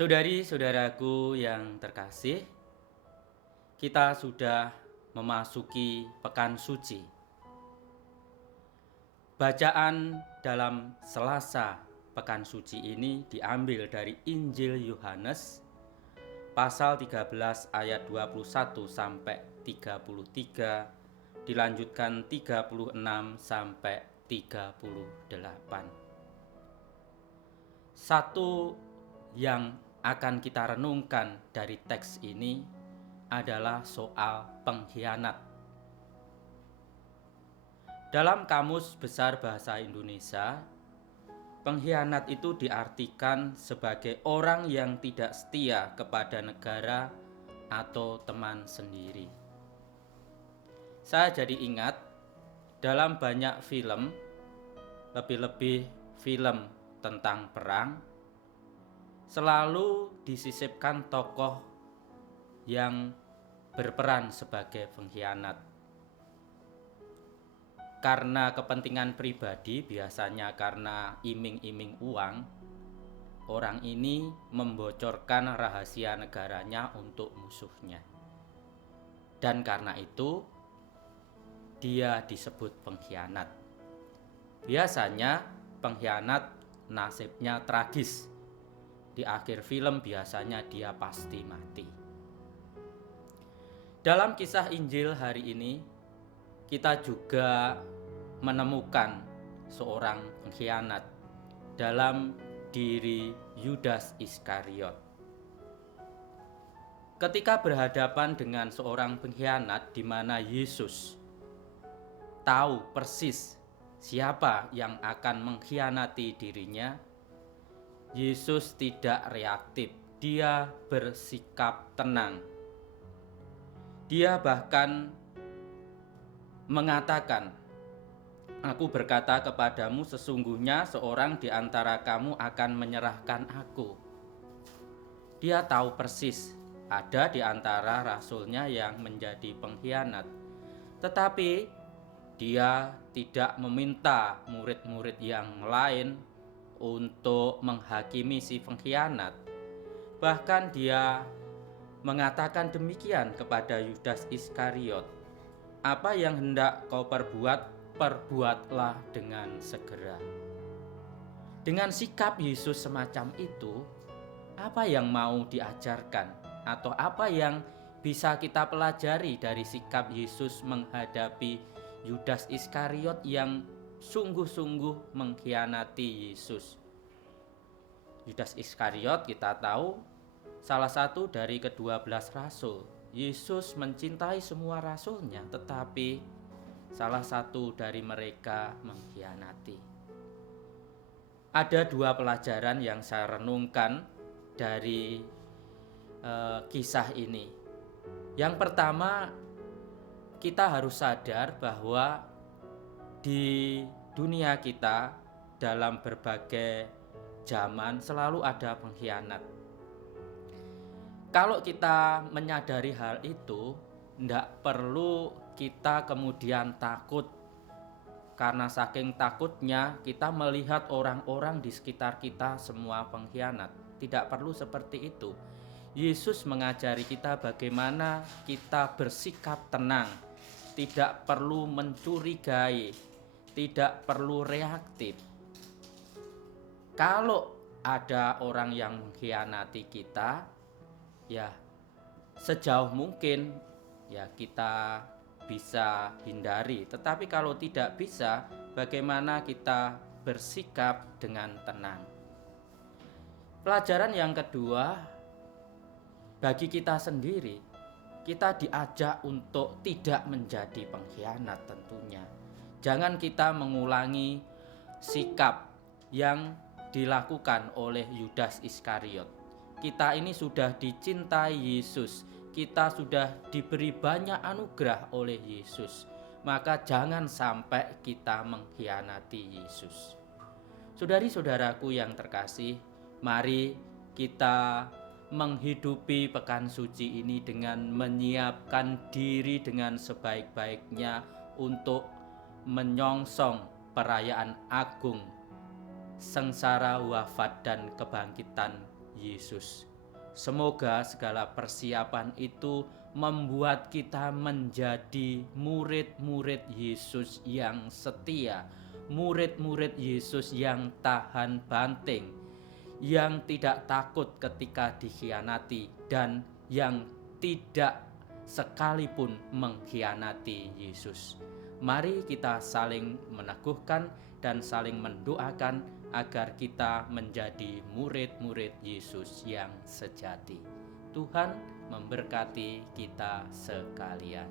Saudari-saudaraku yang terkasih, kita sudah memasuki pekan suci. Bacaan dalam Selasa pekan suci ini diambil dari Injil Yohanes pasal 13 ayat 21 sampai 33, dilanjutkan 36 sampai 38. Satu yang akan kita renungkan dari teks ini adalah soal pengkhianat. Dalam Kamus Besar Bahasa Indonesia, pengkhianat itu diartikan sebagai orang yang tidak setia kepada negara atau teman sendiri. Saya jadi ingat dalam banyak film, lebih-lebih film tentang perang, selalu disisipkan tokoh yang berperan sebagai pengkhianat. Karena kepentingan pribadi, biasanya karena iming-iming uang, orang ini membocorkan rahasia negaranya untuk musuhnya. Dan karena itu, dia disebut pengkhianat. Biasanya pengkhianat nasibnya tragis. Di akhir film biasanya dia pasti mati. Dalam kisah Injil hari ini, kita juga menemukan seorang pengkhianat dalam diri Yudas Iskariot. Ketika berhadapan dengan seorang pengkhianat di mana Yesus tahu persis siapa yang akan mengkhianati dirinya, Yesus tidak reaktif, dia bersikap tenang. Dia bahkan mengatakan, "Aku berkata kepadamu, sesungguhnya seorang di antara kamu akan menyerahkan aku." Dia tahu persis ada di antara rasulnya yang menjadi pengkhianat. Tetapi dia tidak meminta murid-murid yang lain untuk menghakimi si pengkhianat. Bahkan dia mengatakan demikian kepada Yudas Iskariot, "Apa yang hendak kau perbuat, perbuatlah dengan segera." Dengan sikap Yesus semacam itu, apa yang mau diajarkan atau apa yang bisa kita pelajari dari sikap Yesus menghadapi Yudas Iskariot yang sungguh-sungguh mengkhianati Yesus? Yudas Iskariot kita tahu salah satu dari ke-12 rasul. Yesus mencintai semua rasulnya, tetapi salah satu dari mereka mengkhianati. Ada dua pelajaran yang saya renungkan dari kisah ini. Yang pertama, kita harus sadar bahwa di dunia kita dalam berbagai zaman selalu ada pengkhianat. Kalau kita menyadari hal itu, tidak perlu kita kemudian takut. Karena saking takutnya kita melihat orang-orang di sekitar kita semua pengkhianat. Tidak perlu seperti itu. Yesus mengajari kita bagaimana kita bersikap tenang. Tidak perlu mencurigai, tidak perlu reaktif. Kalau ada orang yang mengkhianati kita, ya sejauh mungkin ya kita bisa hindari. Tetapi kalau tidak bisa, bagaimana kita bersikap dengan tenang? Pelajaran yang kedua, bagi kita sendiri, kita diajak untuk tidak menjadi pengkhianat tentunya. Jangan kita mengulangi sikap yang dilakukan oleh Yudas Iskariot. Kita ini sudah dicintai Yesus, kita sudah diberi banyak anugerah oleh Yesus, maka jangan sampai kita mengkhianati Yesus. Saudari-saudaraku yang terkasih, mari kita menghidupi pekan suci ini dengan menyiapkan diri dengan sebaik-baiknya untuk menyongsong perayaan agung sengsara, wafat, dan kebangkitan Yesus. Semoga segala persiapan itu membuat kita menjadi murid-murid Yesus yang setia, murid-murid Yesus yang tahan banting, yang tidak takut ketika dikhianati, dan yang tidak sekalipun mengkhianati Yesus. Mari kita saling meneguhkan dan saling mendoakan agar kita menjadi murid-murid Yesus yang sejati. Tuhan memberkati kita sekalian.